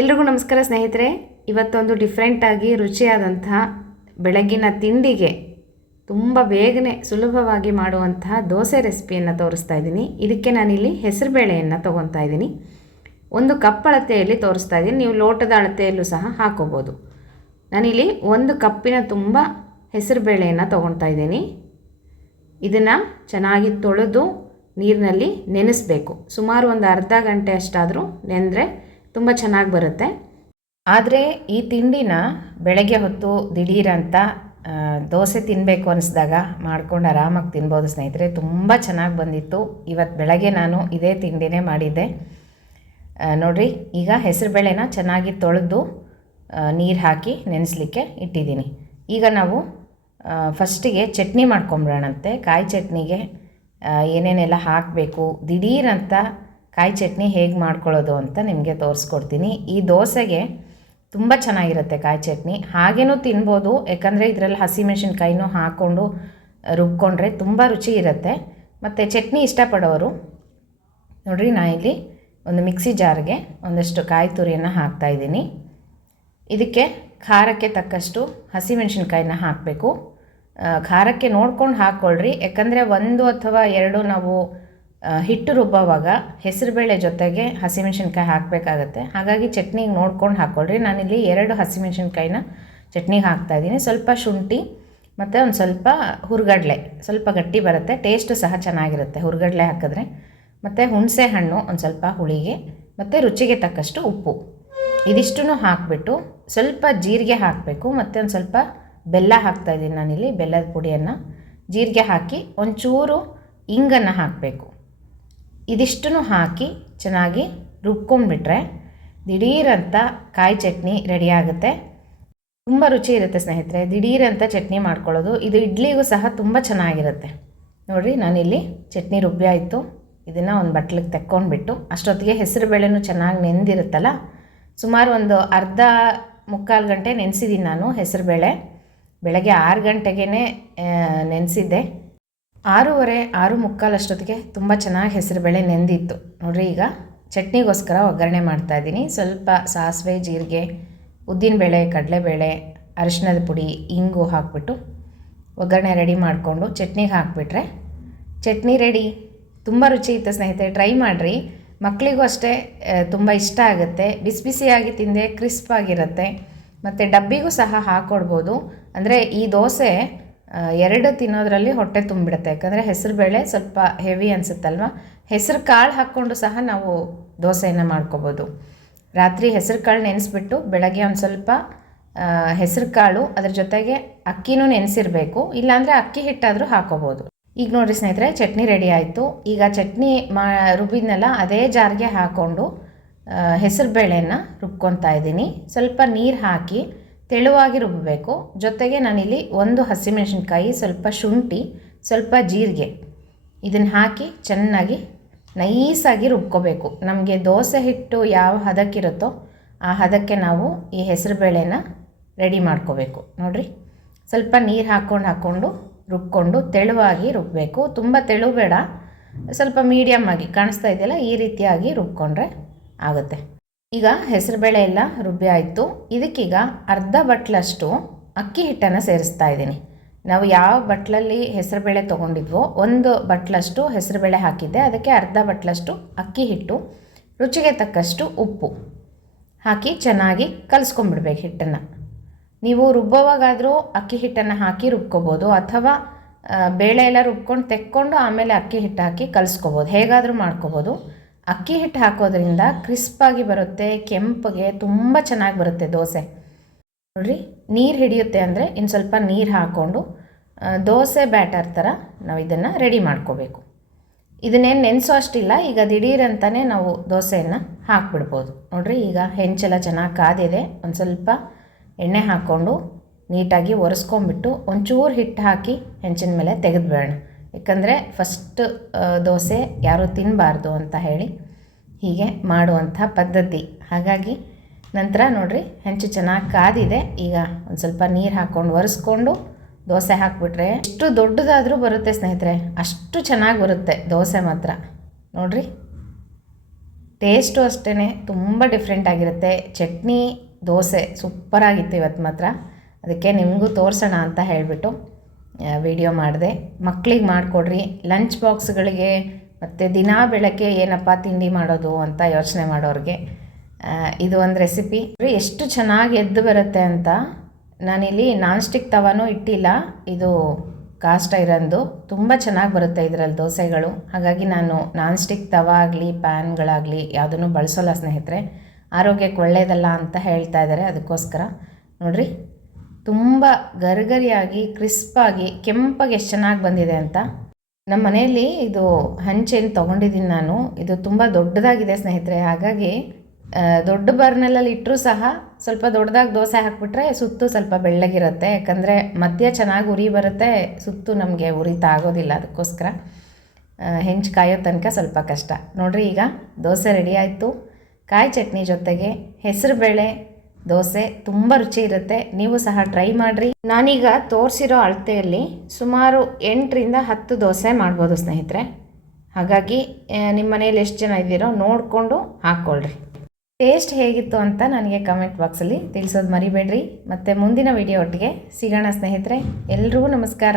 ಎಲ್ರಿಗೂ ನಮಸ್ಕಾರ ಸ್ನೇಹಿತರೆ. ಇವತ್ತೊಂದು ಡಿಫ್ರೆಂಟಾಗಿ ರುಚಿಯಾದಂತಹ ಬೆಳಗಿನ ತಿಂಡಿಗೆ ತುಂಬ ಬೇಗನೆ ಸುಲಭವಾಗಿ ಮಾಡುವಂತಹ ದೋಸೆ ರೆಸಿಪಿಯನ್ನು ತೋರಿಸ್ತಾ ಇದ್ದೀನಿ. ಇದಕ್ಕೆ ನಾನಿಲ್ಲಿ ಹೆಸರುಬೇಳೆಯನ್ನು ತೊಗೊತಾ ಇದ್ದೀನಿ. 1 ಕಪ್ ಅಳತೆಯಲ್ಲಿ ತೋರಿಸ್ತಾ ಇದ್ದೀನಿ. ನೀವು ಲೋಟದ ಅಳತೆಯಲ್ಲೂ ಸಹ ಹಾಕೋಬೋದು. ನಾನಿಲ್ಲಿ 1 ಕಪ್ಪಿನ ತುಂಬ ಹೆಸರುಬೇಳೆಯನ್ನು ತೊಗೊತಾ ಇದ್ದೀನಿ. ಇದನ್ನು ಚೆನ್ನಾಗಿ ತೊಳೆದು ನೀರಿನಲ್ಲಿ ನೆನೆಸಬೇಕು. ಸುಮಾರು ಒಂದು ಅರ್ಧ ಗಂಟೆ ಅಷ್ಟಾದರೂ ನೆನೆದ್ರೆ ತುಂಬ ಚೆನ್ನಾಗಿ ಬರುತ್ತೆ. ಆದರೆ ಈ ತಿಂಡಿನ ಬೆಳಗ್ಗೆ ಹೊತ್ತು ದಿಢೀರಂತ ದೋಸೆ ತಿನ್ನಬೇಕು ಅನಿಸಿದಾಗ ಮಾಡ್ಕೊಂಡು ಆರಾಮಾಗಿ ತಿನ್ಬೋದು ಸ್ನೇಹಿತರೆ. ತುಂಬ ಚೆನ್ನಾಗಿ ಬಂದಿತ್ತು. ಇವತ್ತು ಬೆಳಗ್ಗೆ ನಾನು ಇದೇ ತಿಂಡಿನೇ ಮಾಡಿದ್ದೆ. ನೋಡಿರಿ, ಈಗ ಹೆಸರುಬೇಳೆನ ಚೆನ್ನಾಗಿ ತೊಳೆದು ನೀರು ಹಾಕಿ ನೆನೆಸಲಿಕ್ಕೆ ಇಟ್ಟಿದ್ದೀನಿ. ಈಗ ನಾವು ಫಸ್ಟಿಗೆ ಚಟ್ನಿ ಮಾಡ್ಕೊಂಬಿಡೋಣಂತೆ. ಕಾಯಿ ಚಟ್ನಿಗೆ ಏನೇನೆಲ್ಲ ಹಾಕಬೇಕು, ದಿಢೀರಂತ ಕಾಯಿ ಚಟ್ನಿ ಹೇಗೆ ಮಾಡ್ಕೊಳ್ಳೋದು ಅಂತ ನಿಮಗೆ ತೋರಿಸ್ಕೊಡ್ತೀನಿ. ಈ ದೋಸೆಗೆ ತುಂಬ ಚೆನ್ನಾಗಿರುತ್ತೆ ಕಾಯಿ ಚಟ್ನಿ. ಹಾಗೇನೂ ತಿನ್ಬೋದು, ಯಾಕಂದರೆ ಇದರಲ್ಲಿ ಹಸಿಮೆಣಸಿನ್ಕಾಯಿನೂ ಹಾಕ್ಕೊಂಡು ರುಬ್ಕೊಂಡ್ರೆ ತುಂಬ ರುಚಿ ಇರುತ್ತೆ. ಮತ್ತು ಚಟ್ನಿ ಇಷ್ಟಪಡೋರು ನೋಡಿರಿ, ನಾನಿಲ್ಲಿ ಒಂದು ಮಿಕ್ಸಿ ಜಾರ್ಗೆ ಒಂದಷ್ಟು ಕಾಯಿ ತುರಿಯನ್ನು ಹಾಕ್ತಾಯಿದ್ದೀನಿ. ಇದಕ್ಕೆ ಖಾರಕ್ಕೆ ತಕ್ಕಷ್ಟು ಹಸಿಮೆಣಸಿನ್ಕಾಯಿನ ಹಾಕಬೇಕು. ಖಾರಕ್ಕೆ ನೋಡ್ಕೊಂಡು ಹಾಕ್ಕೊಳ್ರಿ, ಯಾಕಂದರೆ 1 ಅಥವಾ 2 ನಾವು ಹಿಟ್ಟು ರುಬ್ಬುವಾಗ ಹೆಸರುಬೇಳೆ ಜೊತೆಗೆ ಹಸಿಮೆಣಸಿನ್ಕಾಯಿ ಹಾಕಬೇಕಾಗತ್ತೆ. ಹಾಗಾಗಿ ಚಟ್ನಿಗೆ ನೋಡ್ಕೊಂಡು ಹಾಕ್ಕೊಳ್ರಿ. ನಾನಿಲ್ಲಿ 2 ಹಸಿಮೆಣಸಿನ್ಕಾಯಿನ ಚಟ್ನಿಗೆ ಹಾಕ್ತಾಯಿದ್ದೀನಿ. ಸ್ವಲ್ಪ ಶುಂಠಿ ಮತ್ತು ಒಂದು ಸ್ವಲ್ಪ ಹುರ್ಗಡ್ಲೆ, ಸ್ವಲ್ಪ ಗಟ್ಟಿ ಬರುತ್ತೆ, ಟೇಸ್ಟು ಸಹ ಚೆನ್ನಾಗಿರುತ್ತೆ ಹುರ್ಗಡ್ಲೆ ಹಾಕಿದ್ರೆ. ಮತ್ತು ಹುಣಸೆ ಹಣ್ಣು ಒಂದು ಸ್ವಲ್ಪ ಹುಳಿಗೆ, ಮತ್ತು ರುಚಿಗೆ ತಕ್ಕಷ್ಟು ಉಪ್ಪು, ಇದಿಷ್ಟನ್ನು ಹಾಕಿಬಿಟ್ಟು ಸ್ವಲ್ಪ ಜೀರಿಗೆ ಹಾಕಬೇಕು. ಮತ್ತು ಒಂದು ಸ್ವಲ್ಪ ಬೆಲ್ಲ ಹಾಕ್ತಾಯಿದ್ದೀನಿ ನಾನಿಲ್ಲಿ, ಬೆಲ್ಲದ ಪುಡಿಯನ್ನು. ಜೀರಿಗೆ ಹಾಕಿ ಒಂಚೂರು ಇಂಗನ್ನು ಹಾಕಬೇಕು. ಇದಿಷ್ಟನ್ನು ಹಾಕಿ ಚೆನ್ನಾಗಿ ರುಬ್ಕೊಂಡ್ಬಿಟ್ರೆ ದಿಢೀರಂತ ಕಾಯಿ ಚಟ್ನಿ ರೆಡಿ ಆಗುತ್ತೆ. ತುಂಬ ರುಚಿ ಇರುತ್ತೆ ಸ್ನೇಹಿತರೆ ದಿಢೀರಂತ ಚಟ್ನಿ ಮಾಡ್ಕೊಳ್ಳೋದು. ಇದು ಇಡ್ಲಿಗೂ ಸಹ ತುಂಬ ಚೆನ್ನಾಗಿರುತ್ತೆ. ನೋಡಿರಿ, ನಾನಿಲ್ಲಿ ಚಟ್ನಿ ರುಬ್ಬಿ ಆಯಿತು. ಇದನ್ನು ಒಂದು ಬಟ್ಲಿಗೆ ತೆಕ್ಕೊಂಡ್ಬಿಟ್ಟು ಅಷ್ಟೊತ್ತಿಗೆ ಹೆಸರುಬೇಳೆನೂ ಚೆನ್ನಾಗಿ ನೆಂದಿರುತ್ತಲ್ಲ, ಸುಮಾರು ಒಂದು ಅರ್ಧ ಮುಕ್ಕಾಲು ಗಂಟೆ ನೆನೆಸಿದ್ದೀನಿ ನಾನು ಹೆಸರುಬೇಳೆ. ಬೆಳಗ್ಗೆ 6 ಗಂಟೆಗೇ ನೆನೆಸಿದ್ದೆ. 6:30, 6:45 ಅಷ್ಟೊತ್ತಿಗೆ ತುಂಬ ಚೆನ್ನಾಗಿ ಹೆಸರುಬೇಳೆ ನೆಂದಿತ್ತು. ನೋಡಿರಿ, ಈಗ ಚಟ್ನಿಗೋಸ್ಕರ ಒಗ್ಗರಣೆ ಮಾಡ್ತಾಯಿದ್ದೀನಿ. ಸ್ವಲ್ಪ ಸಾಸಿವೆ, ಜೀರಿಗೆ, ಉದ್ದಿನಬೇಳೆ, ಕಡಲೆಬೇಳೆ, ಅರಿಶಿಣದ ಪುಡಿ, ಇಂಗು ಹಾಕಿಬಿಟ್ಟು ಒಗ್ಗರಣೆ ರೆಡಿ ಮಾಡಿಕೊಂಡು ಚಟ್ನಿಗೆ ಹಾಕಿಬಿಟ್ರೆ ಚಟ್ನಿ ರೆಡಿ. ತುಂಬ ರುಚಿ ಇತ್ತು ಸ್ನೇಹಿತರೆ, ಟ್ರೈ ಮಾಡಿರಿ. ಮಕ್ಕಳಿಗೂ ಅಷ್ಟೇ ತುಂಬ ಇಷ್ಟ ಆಗುತ್ತೆ. ಬಿಸಿ ಬಿಸಿಯಾಗಿ ತಿಂದೆ ಕ್ರಿಸ್ಪಾಗಿರುತ್ತೆ. ಮತ್ತು ಡಬ್ಬಿಗೂ ಸಹ ಹಾಕ್ಕೊಡ್ಬೋದು. ಅಂದರೆ ಈ ದೋಸೆ 2 ತಿನ್ನೋದ್ರಲ್ಲಿ ಹೊಟ್ಟೆ ತುಂಬಿಡುತ್ತೆ. ಯಾಕಂದರೆ ಹೆಸರುಬೇಳೆ ಸ್ವಲ್ಪ ಹೆವಿ ಅನಿಸುತ್ತಲ್ವ. ಹೆಸರು ಕಾಳು ಹಾಕ್ಕೊಂಡು ಸಹ ನಾವು ದೋಸೆಯನ್ನು ಮಾಡ್ಕೋಬೋದು. ರಾತ್ರಿ ಹೆಸರು ಕಾಳು ನೆನೆಸ್ಬಿಟ್ಟು ಬೆಳಗ್ಗೆ ಒಂದು ಸ್ವಲ್ಪ ಹೆಸರು ಕಾಳು, ಅದ್ರ ಜೊತೆಗೆ ಅಕ್ಕಿನೂ ನೆನೆಸಿರಬೇಕು. ಇಲ್ಲಾಂದರೆ ಅಕ್ಕಿ ಹಿಟ್ಟಾದರೂ ಹಾಕೋಬೋದು. ಈಗ ನೋಡಿರಿ ಸ್ನೇಹಿತರೆ, ಚಟ್ನಿ ರೆಡಿ ಆಯಿತು. ಈಗ ಚಟ್ನಿ ರುಬ್ಬಿದ್ನೆಲ್ಲ ಅದೇ ಜಾರ್ಗೆ ಹಾಕ್ಕೊಂಡು ಹೆಸರುಬೇಳೆಯನ್ನು ರುಬ್ಕೊತಾ ಇದ್ದೀನಿ. ಸ್ವಲ್ಪ ನೀರು ಹಾಕಿ ತೆಳುವಾಗಿ ರುಬ್ಬಬೇಕು. ಜೊತೆಗೆ ನಾನಿಲ್ಲಿ 1 ಹಸಿಮೆಣಸಿನ್ಕಾಯಿ, ಸ್ವಲ್ಪ ಶುಂಠಿ, ಸ್ವಲ್ಪ ಜೀರಿಗೆ ಇದನ್ನು ಹಾಕಿ ಚೆನ್ನಾಗಿ ನೈಸಾಗಿ ರುಬ್ಕೋಬೇಕು. ನಮಗೆ ದೋಸೆ ಹಿಟ್ಟು ಯಾವ ಹದಕ್ಕಿರುತ್ತೋ ಆ ಹದಕ್ಕೆ ನಾವು ಈ ಹೆಸರುಬೇಳೆನ ರೆಡಿ ಮಾಡ್ಕೋಬೇಕು. ನೋಡಿರಿ, ಸ್ವಲ್ಪ ನೀರು ಹಾಕ್ಕೊಂಡು ರುಬ್ಕೊಂಡು ತೆಳುವಾಗಿ ರುಬ್ಬಬೇಕು. ತುಂಬ ತೆಳು ಬೇಡ, ಸ್ವಲ್ಪ ಮೀಡಿಯಮ್ ಆಗಿ ಕಾಣಿಸ್ತಾ ಇದೆಯಲ್ಲ, ಈ ರೀತಿಯಾಗಿ ರುಬ್ಕೊಂಡ್ರೆ ಆಗುತ್ತೆ. ಈಗ ಹೆಸರುಬೇಳೆ ಎಲ್ಲ ರುಬ್ಬಿ ಆಯಿತು. ಇದಕ್ಕೀಗ ಅರ್ಧ ಬಟ್ಲಷ್ಟು ಅಕ್ಕಿ ಹಿಟ್ಟನ್ನು ಸೇರಿಸ್ತಾ ಇದ್ದೀನಿ. ನಾವು ಯಾವ ಬಟ್ಲಲ್ಲಿ ಹೆಸರುಬೇಳೆ ತೊಗೊಂಡಿದ್ವೋ 1 ಬಟ್ಲಷ್ಟು ಹೆಸರುಬೇಳೆ ಹಾಕಿದ್ದೆ, ಅದಕ್ಕೆ ಅರ್ಧ ಬಟ್ಲಷ್ಟು ಅಕ್ಕಿ ಹಿಟ್ಟು, ರುಚಿಗೆ ತಕ್ಕಷ್ಟು ಉಪ್ಪು ಹಾಕಿ ಚೆನ್ನಾಗಿ ಕಲಿಸ್ಕೊಂಡ್ಬಿಡ್ಬೇಕು ಹಿಟ್ಟನ್ನು. ನೀವು ರುಬ್ಬೋವಾಗಾದರೂ ಅಕ್ಕಿ ಹಿಟ್ಟನ್ನು ಹಾಕಿ ರುಬ್ಕೋಬೋದು, ಅಥವಾ ಬೇಳೆ ಎಲ್ಲ ರುಬ್ಕೊಂಡು ತೆಕ್ಕೊಂಡು ಆಮೇಲೆ ಅಕ್ಕಿ ಹಿಟ್ಟು ಹಾಕಿ ಕಲಿಸ್ಕೋಬೋದು, ಹೇಗಾದರೂ ಮಾಡ್ಕೋಬೋದು. ಅಕ್ಕಿ ಹಿಟ್ಟು ಹಾಕೋದ್ರಿಂದ ಕ್ರಿಸ್ಪಾಗಿ ಬರುತ್ತೆ, ಕೆಂಪಗೆ ತುಂಬ ಚೆನ್ನಾಗಿ ಬರುತ್ತೆ ದೋಸೆ. ನೋಡಿರಿ, ನೀರು ಹಿಡಿಯುತ್ತೆ ಅಂದರೆ ಇನ್ನು ಸ್ವಲ್ಪ ನೀರು ಹಾಕ್ಕೊಂಡು ದೋಸೆ ಬ್ಯಾಟರ್ ಥರ ನಾವು ಇದನ್ನು ರೆಡಿ ಮಾಡ್ಕೋಬೇಕು. ಇದನ್ನೇನು ನೆನೆಸೋ ಅಷ್ಟಿಲ್ಲ. ಈಗ ದಿಢೀರಂತಲೇ ನಾವು ದೋಸೆಯನ್ನು ಹಾಕ್ಬಿಡ್ಬೋದು. ನೋಡಿರಿ, ಈಗ ಹೆಂಚೆಲ್ಲ ಚೆನ್ನಾಗಿ ಕಾದಿದೆ. ಒಂದು ಸ್ವಲ್ಪ ಎಣ್ಣೆ ಹಾಕ್ಕೊಂಡು ನೀಟಾಗಿ ಒರೆಸ್ಕೊಂಡ್ಬಿಟ್ಟು ಒಂಚೂರು ಹಿಟ್ಟು ಹಾಕಿ ಹೆಂಚಿನ ಮೇಲೆ ತೆಗೆದುಬೇಡ. ಯಾಕಂದರೆ ಫಸ್ಟ್ ದೋಸೆ ಯಾರೂ ತಿನ್ನಬಾರ್ದು ಅಂತ ಹೇಳಿ ಹೀಗೆ ಮಾಡುವಂಥ ಪದ್ಧತಿ. ಹಾಗಾಗಿ ನಂತರ ನೋಡಿರಿ, ಹೆಂಚು ಚೆನ್ನಾಗಿ ಕಾದಿದೆ. ಈಗ ಒಂದು ಸ್ವಲ್ಪ ನೀರು ಹಾಕ್ಕೊಂಡು ಒರೆಸ್ಕೊಂಡು ದೋಸೆ ಹಾಕಿಬಿಟ್ರೆ ಎಷ್ಟು ದೊಡ್ಡದಾದರೂ ಬರುತ್ತೆ ಸ್ನೇಹಿತರೆ, ಅಷ್ಟು ಚೆನ್ನಾಗಿ ಬರುತ್ತೆ ದೋಸೆ ಮಾತ್ರ. ನೋಡಿರಿ, ಟೇಸ್ಟು ಅಷ್ಟೇ ತುಂಬ ಡಿಫ್ರೆಂಟ್ ಆಗಿರುತ್ತೆ. ಚಟ್ನಿ ದೋಸೆ ಸೂಪರಾಗಿತ್ತು ಇವತ್ತು ಮಾತ್ರ. ಅದಕ್ಕೆ ನಿಮಗೂ ತೋರಿಸೋಣ ಅಂತ ಹೇಳಿಬಿಟ್ಟು ವಿಡಿಯೋ ಮಾಡಿದೆ. ಮಕ್ಕಳಿಗೆ ಮಾಡಿಕೊಡ್ರಿ, ಲಂಚ್ ಬಾಕ್ಸ್ಗಳಿಗೆ ಮತ್ತು ದಿನಾ ಬೆಳಗ್ಗೆ ಏನಪ್ಪ ತಿಂಡಿ ಮಾಡೋದು ಅಂತ ಯೋಚನೆ ಮಾಡೋರಿಗೆ ಇದು ಒಂದು ರೆಸಿಪಿ. ಎಷ್ಟು ಚೆನ್ನಾಗಿ ಎದ್ದು ಬರುತ್ತೆ ಅಂತ. ನಾನಿಲ್ಲಿ ನಾನ್ ಸ್ಟಿಕ್ ತವಾನೂ ಇಟ್ಟಿಲ್ಲ, ಇದು ಕಾಸ್ಟ್ ಐರನ್ದು. ತುಂಬ ಚೆನ್ನಾಗಿ ಬರುತ್ತೆ ಇದರಲ್ಲಿ ದೋಸೆಗಳು. ಹಾಗಾಗಿ ನಾನು ನಾನ್ ಸ್ಟಿಕ್ ತವಾ ಆಗಲಿ ಪ್ಯಾನ್ಗಳಾಗಲಿ ಯಾವುದನ್ನು ಬಳಸೋಲ್ಲ ಸ್ನೇಹಿತರೆ. ಆರೋಗ್ಯಕ್ಕೆ ಒಳ್ಳೆಯದಲ್ಲ ಅಂತ ಹೇಳ್ತಾ ಇದ್ದಾರೆ. ಅದಕ್ಕೋಸ್ಕರ ನೋಡಿರಿ, ತುಂಬ ಗರಿಗರಿಯಾಗಿ ಕ್ರಿಸ್ಪಾಗಿ ಕೆಂಪಾಗಿ ಎಷ್ಟು ಚೆನ್ನಾಗಿ ಬಂದಿದೆ ಅಂತ. ನಮ್ಮ ಮನೆಯಲ್ಲಿ ಇದು ಹಂಚೇನು ತೊಗೊಂಡಿದ್ದೀನಿ ನಾನು. ಇದು ತುಂಬ ದೊಡ್ಡದಾಗಿದೆ ಸ್ನೇಹಿತರೆ. ಹಾಗಾಗಿ ದೊಡ್ಡ ಬರ್ನಲ್ಲಲ್ಲಿ ಇಟ್ಟರೂ ಸಹ ಸ್ವಲ್ಪ ದೊಡ್ಡದಾಗಿ ದೋಸೆ ಹಾಕಿಬಿಟ್ರೆ ಸುತ್ತು ಸ್ವಲ್ಪ ಬೆಳ್ಳಗಿರುತ್ತೆ. ಯಾಕಂದರೆ ಮಧ್ಯ ಚೆನ್ನಾಗಿ ಉರಿ ಬರುತ್ತೆ, ಸುತ್ತು ನಮಗೆ ಉರಿತಾ ಆಗೋದಿಲ್ಲ. ಅದಕ್ಕೋಸ್ಕರ ಹೆಂಚು ಕಾಯೋ ತನಕ ಸ್ವಲ್ಪ ಕಷ್ಟ. ನೋಡಿರಿ, ಈಗ ದೋಸೆ ರೆಡಿ ಆಯಿತು. ಕಾಯಿ ಚಟ್ನಿ ಜೊತೆಗೆ ಹೆಸರುಬೇಳೆ ದೋಸೆ ತುಂಬ ರುಚಿ ಇರುತ್ತೆ. ನೀವು ಸಹ ಟ್ರೈ ಮಾಡಿರಿ. ನಾನೀಗ ತೋರಿಸಿರೋ ಅಳತೆಯಲ್ಲಿ ಸುಮಾರು 8ರಿಂದ 10 ದೋಸೆ ಮಾಡ್ಬೋದು ಸ್ನೇಹಿತರೆ. ಹಾಗಾಗಿ ನಿಮ್ಮ ಮನೇಲಿ ಎಷ್ಟು ಜನ ಇದ್ದೀರೋ ನೋಡಿಕೊಂಡು ಹಾಕ್ಕೊಳ್ರಿ. ಟೇಸ್ಟ್ ಹೇಗಿತ್ತು ಅಂತ ನನಗೆ ಕಮೆಂಟ್ ಬಾಕ್ಸಲ್ಲಿ ತಿಳಿಸೋದು ಮರಿಬೇಡ್ರಿ. ಮತ್ತು ಮುಂದಿನ ವಿಡಿಯೋ ಒಟ್ಟಿಗೆ ಸಿಗೋಣ ಸ್ನೇಹಿತರೆ. ಎಲ್ರಿಗೂ ನಮಸ್ಕಾರ.